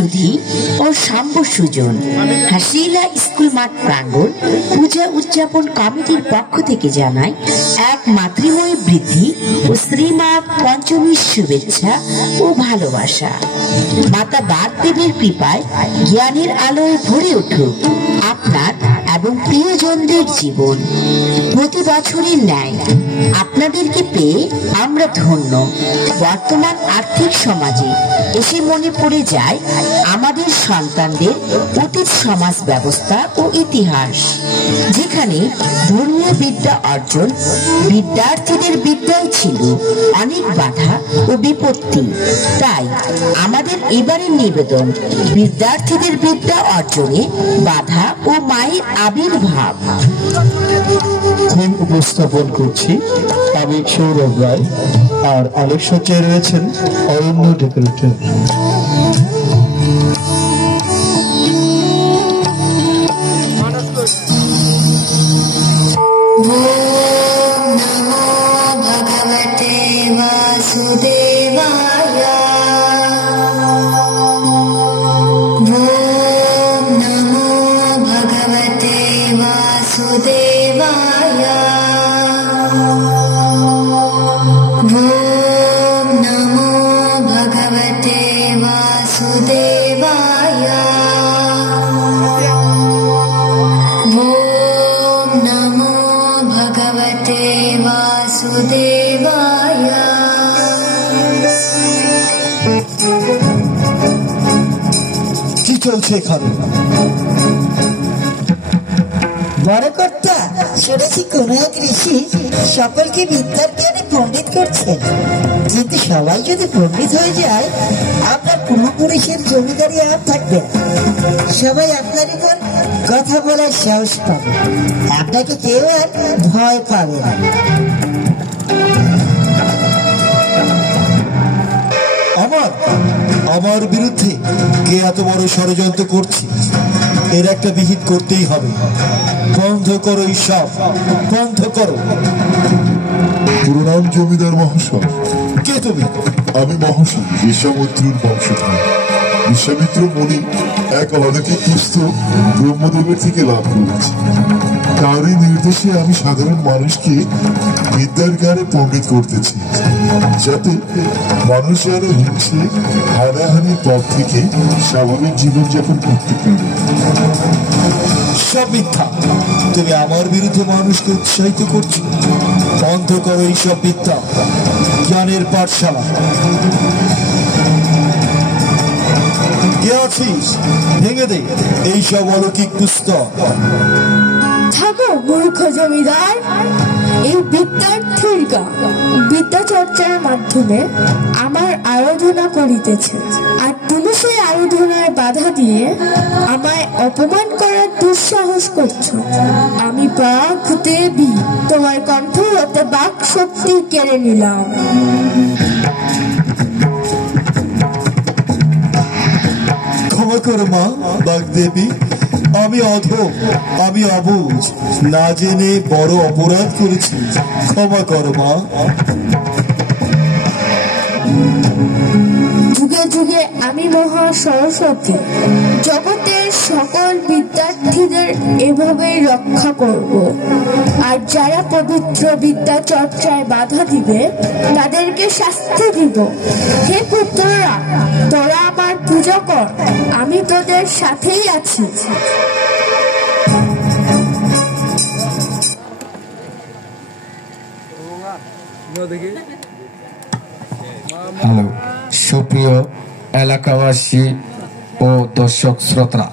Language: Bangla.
সুধী ও সাম্য সুজন হাসিলা স্কুল মাঠ প্রাঙ্গণ পূজা উদযাপন কমিটির পক্ষ থেকে জানায় এক মাতৃময় বৃদ্ধি ও শ্রীমা পঞ্চমীর শুভেচ্ছা ও ভালোবাসা। মাতা বাগদেবীর কৃপায় জ্ঞানের আলোয় ভরে উঠুক আপনার এবং প্রিয়জনদের জীবন। প্রতি বছরের ন্যায় আপনাদেরকে পেয়ে আমরা ধন্য। বর্তমান আর্থিক সমাজে এসে মনে পড়ে যায় আমাদের সন্তানদের অতীত সমাজ ব্যবস্থা ও ইতিহাস, যেখানে ধর্মীয় বিদ্যা অর্জন বিদ্যার্থীদের বিদ্যায় ছিল অনেক বাধা ও বিপত্তি। তাই আমাদের এবারের নিবেদন বিদ্যার্থীদের বিদ্যা অর্জনে বাধা ও মায়ের আবির্ভাব। উপস্থাপন করছি আমি সৌরভ রায়, আর আলোকসজ্জায় রয়েছেন অরণ্য ডেকোরেটর। কি চলছে এখানে? বড় কর্তা, শুনেছি কোন এক ঋষি সকলকে বিদ্যার জ্ঞানে পণ্ডিত করছেন, কিন্তু সবাই যদি পণ্ডিত হয়ে যায় আপনার পূর্বপুরুষের জমিদারি আর থাকবে না। সবাই আপনার এখন কথা বলার সাহস পাবে, আপনাকে কেউ আর ভয় পাবে না। আমার বিরুদ্ধে কে এত বড় ষড়যন্ত্র করছে? এর একটা বিহিত করতেই হবে। বন্ধ করো এইসব, বন্ধ করো। প্রণাম জমিদার মহাশয়। কে তুমি? আমি মহাশয় বিশ্বামিত্রর বংশধর। বিশ্বামিত্র মুনি এক অলৌকিক পুস্তক ব্রহ্মদেবের থেকে লাভ করেছি। তারই নির্দেশে আমি সাধারণ মানুষকে বিদ্যার জ্ঞানে পণ্ডিত করতেছি, যাতে মানুষ যেন হিংসে হানাহানির পথ থেকে স্বাভাবিক জীবনযাপন করতে পারে। সব মিথ্যা। তুমি আমার বিরুদ্ধে মানুষকে উৎসাহিত করছো। বন্ধ করো এইসব মিথ্যা। জ্ঞানের পাঠশালা। কে আছিস? ভেঙে দে এইসব অলৌকিক পুস্তক। থাকো মূর্খ জমিদার। এই বিদ্যার্থীরা বিদ্যা চর্চার মাধ্যমে আমার আরাধনা করিতেছে, আর তুমি সেই আরাধনায় বাধা দিয়ে আমায় অপমান করার দুঃসাহস করছো। আমি বাগদেবী তোমার কণ্ঠ হতে বাক শক্তি কেড়ে নিলাম। ক্ষমা করো মা বাগদেবী, আমি অধম, আমি অবুঝ, না জেনে বড় অপরাধ করেছি। ক্ষমা করো মা। যুগে যুগে আমি মহা সরস্বতী জগতের সকল বিদ্যার্থীদের এভাবেই রক্ষা করব, আর যারা পবিত্র বিদ্যা চর্চায় বাধা দিবে তাদেরকে শাস্তি দিব। হে পুত্ররা, তোরা আমার পূজা কর, আমি তোদের সাথেই আছি। হ্যালো সুপ্রিয় এলাকাবাসী ও দর্শক শ্রোতা,